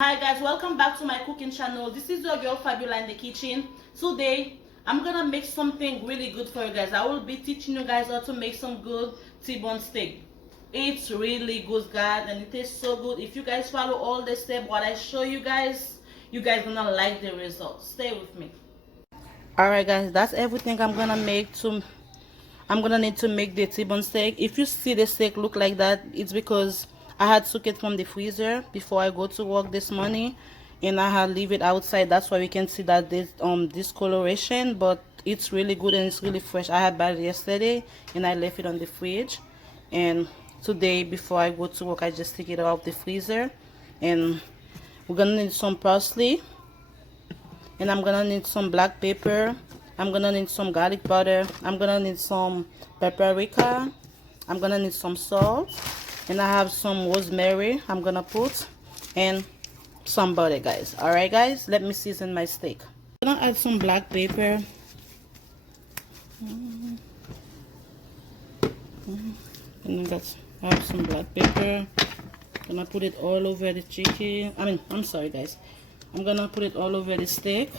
Hi guys, welcome back to my cooking channel. This is your girl Fabiola in the kitchen. Today I'm gonna make something really good for you guys. I will be teaching you guys how to make some good T-bone steak. It's really good guys, and it tastes so good. If you guys follow all the steps what I show you guys gonna like the results. Stay with me. Alright guys, that's everything I'm gonna need to make the T-bone steak. If you see the steak look like that, it's because I had took it from the freezer before I go to work this morning, and I had leave it outside. That's why we can see that this discoloration, but it's really good and it's really fresh. I had bought it yesterday and I left it on the fridge, and today before I go to work I just take it out of the freezer. And we're gonna need some parsley, and I'm gonna need some black pepper. I'm gonna need some garlic powder. I'm gonna need some paprika. I'm gonna need some salt, and I have some rosemary I'm gonna put, and some butter guys. All right guys, let me season my steak. I'm gonna add some black pepper. And I have some black pepper. I'm gonna put it all over the chicken. I'm sorry guys, I'm gonna put it all over the steak.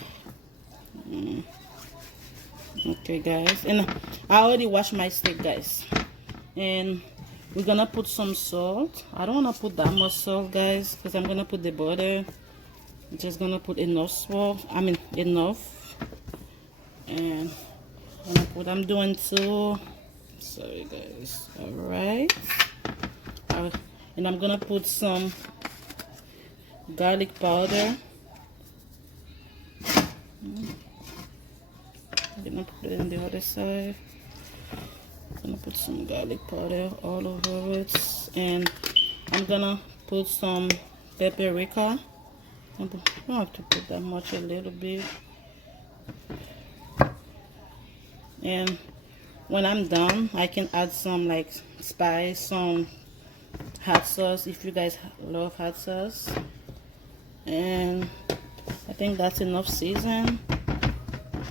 Okay guys, and I already washed my steak guys. And we're gonna put some salt. I don't want to put that much salt guys, because I'm gonna put the butter. I'm just gonna put enough salt, enough. And I'm doing too, sorry guys. All right, and I'm gonna put some garlic powder. I'm gonna put it on the other side. I'm gonna put some garlic powder all over it, and I'm gonna put some paprika. I don't have to put that much, a little bit. And when I'm done, I can add some like spice, some hot sauce if you guys love hot sauce. And I think that's enough season.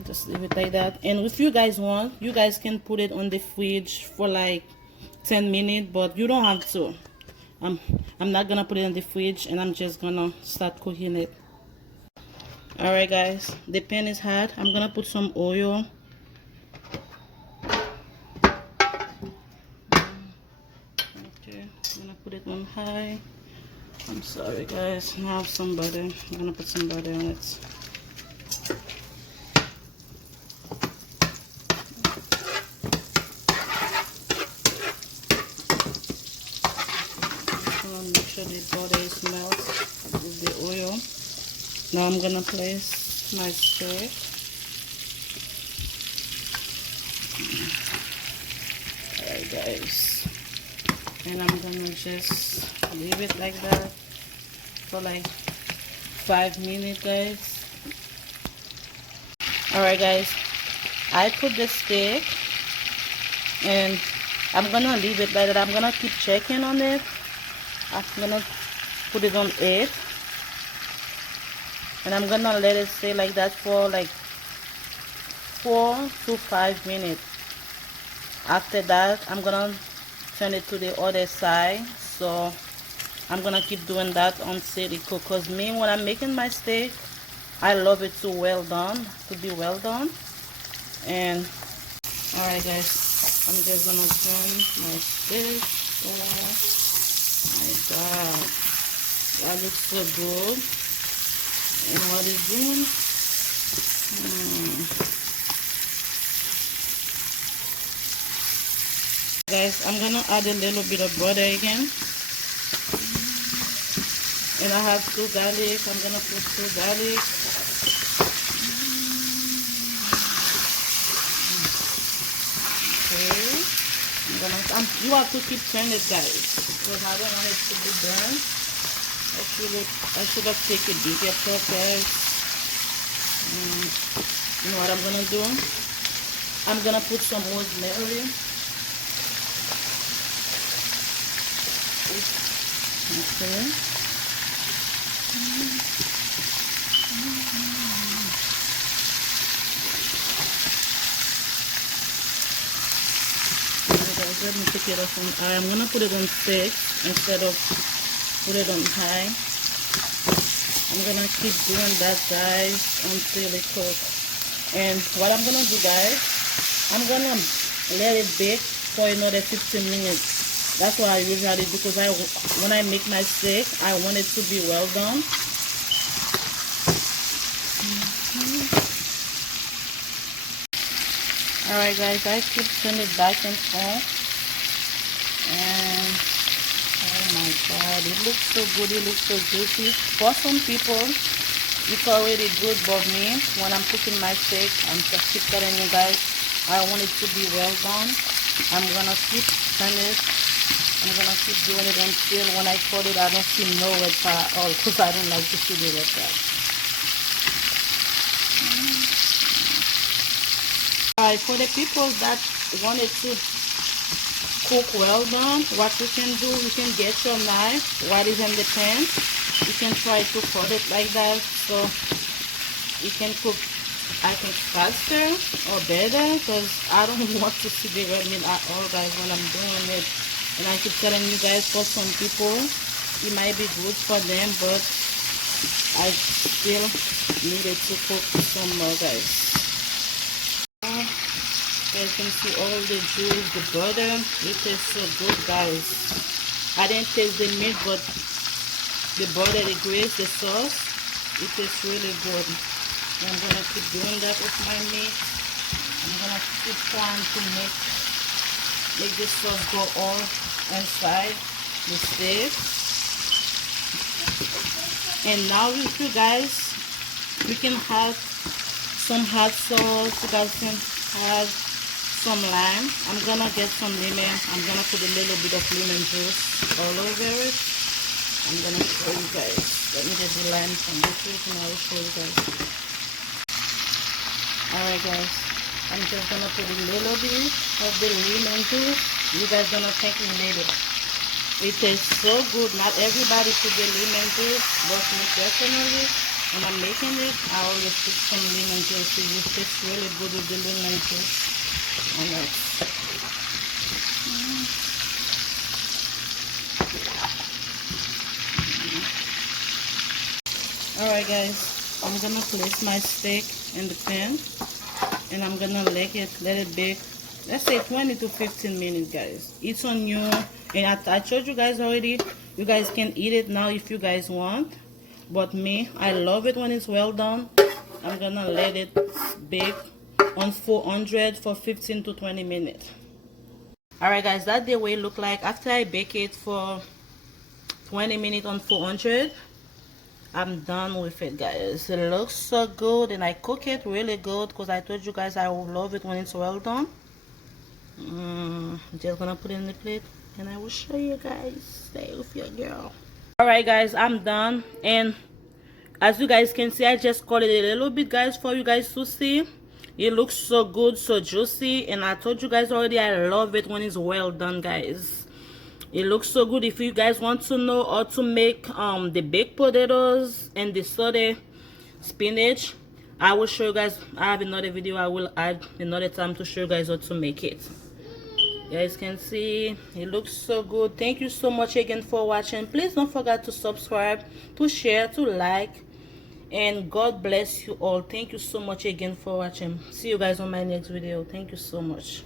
Just leave it like that. And if you guys want, you guys can put it on the fridge for like 10 minutes, but you don't have to. I'm not gonna put it in the fridge, and I'm just gonna start cooking it. All right guys, the pan is hot. I'm gonna put some oil. Okay, I'm gonna put it on high. I'm sorry guys, I have some butter. I'm gonna put some butter on it. Make sure the butter is melted with the oil. Now I'm gonna place my steak. Alright guys, and I'm gonna just leave it like that for like 5 minutes guys. Alright guys, I put the steak, and I'm gonna leave it like that. I'm gonna keep checking on it. I'm gonna put it on 8, and I'm gonna let it stay like that for like 4 to 5 minutes. After that, I'm gonna turn it to the other side. So I'm gonna keep doing that until it cooks. Cause me, when I'm making my steak, I love it to be well done. And alright guys, I'm just gonna turn my steak. Oh my god, that looks so good. And what is doing? Guys, I'm gonna add a little bit of butter again. And I have 2 garlic. I'm gonna put 2 garlic. Okay. You have to keep turning it guys, because I don't want it to be burned. I should have taken a bigger pot guys. You know what I'm gonna do? I'm gonna put some rosemary. Okay. Guys, let me take it off on. I'm gonna put it on 6 instead of put it on high. I'm gonna keep doing that, guys, until it cooks. And what I'm gonna do, guys, I'm gonna let it bake for another 15 minutes. That's what I usually do, because when I make my steak, I want it to be well done. Alright, guys, I keep turning it back and forth. And oh my god, it looks so good, it looks so juicy. For some people, it's already good, but me, when I'm cooking my steak, I'm just keep telling you guys, I want it to be well done. I'm gonna keep turning it. I'm gonna keep doing it until when I cut it, I don't see no red fat at all, because I don't like to see the red fat. Alright, for the people that wanted to cook well done, what you can do, you can get your knife while it's in the pan. You can try to cut it like that, so you can cook, I think, faster or better, because I don't want to see the red meat at all, guys, when I'm doing it. And I keep telling you guys, for some people it might be good for them, but I still needed to cook some more, guys. You can see all the juice, the butter, it tastes so good, guys. I didn't taste the meat, but the butter, the grease, the sauce, it tastes really good. I'm gonna keep doing that with my meat. I'm gonna keep trying to make the sauce go all inside the steak. And now with you guys, we can have some hot sauce. You guys can have some lime. I'm gonna get some lemon. I'm gonna put a little bit of lemon juice all over it. I'm gonna show you guys. Let me get the lime from the fridge and I will show you guys. Alright, guys, I'm just gonna put a little bit of the lemon juice. You guys gonna thank me later. It tastes so good. Not everybody put the lemon juice, but me personally, when I'm making it, I always put some lemon juice. It tastes really good with the lemon juice. Alright, guys, I'm gonna place my steak in the pan and I'm gonna let it bake, let's say 20 to 15 minutes, guys. It's on you, and I told you guys already, you guys can eat it now if you guys want, but me, I love it when it's well done. I'm gonna let it bake on 400 for 15 to 20 minutes. Alright, guys, that's the way it look like after I bake it for 20 minutes on 400. I'm done with it, guys. It looks so good, and I cook it really good because I told you guys I will love it when it's well done. I'm just gonna put it in the plate and I will show you guys. Stay with your girl. Alright, guys, I'm done, and as you guys can see, I just cut it a little bit, guys, for you guys to see. It looks so good, so juicy, and I told you guys already I love it when it's well done, guys. It looks so good. If you guys want to know how to make the baked potatoes and the sauteed spinach, I will show you guys. I have another video I will add another time to show you guys how to make it. You guys can see it looks so good. Thank you so much again for watching. Please don't forget to subscribe, to share, to like, and God bless you all. Thank you so much again for watching. See you guys on my next video. Thank you so much.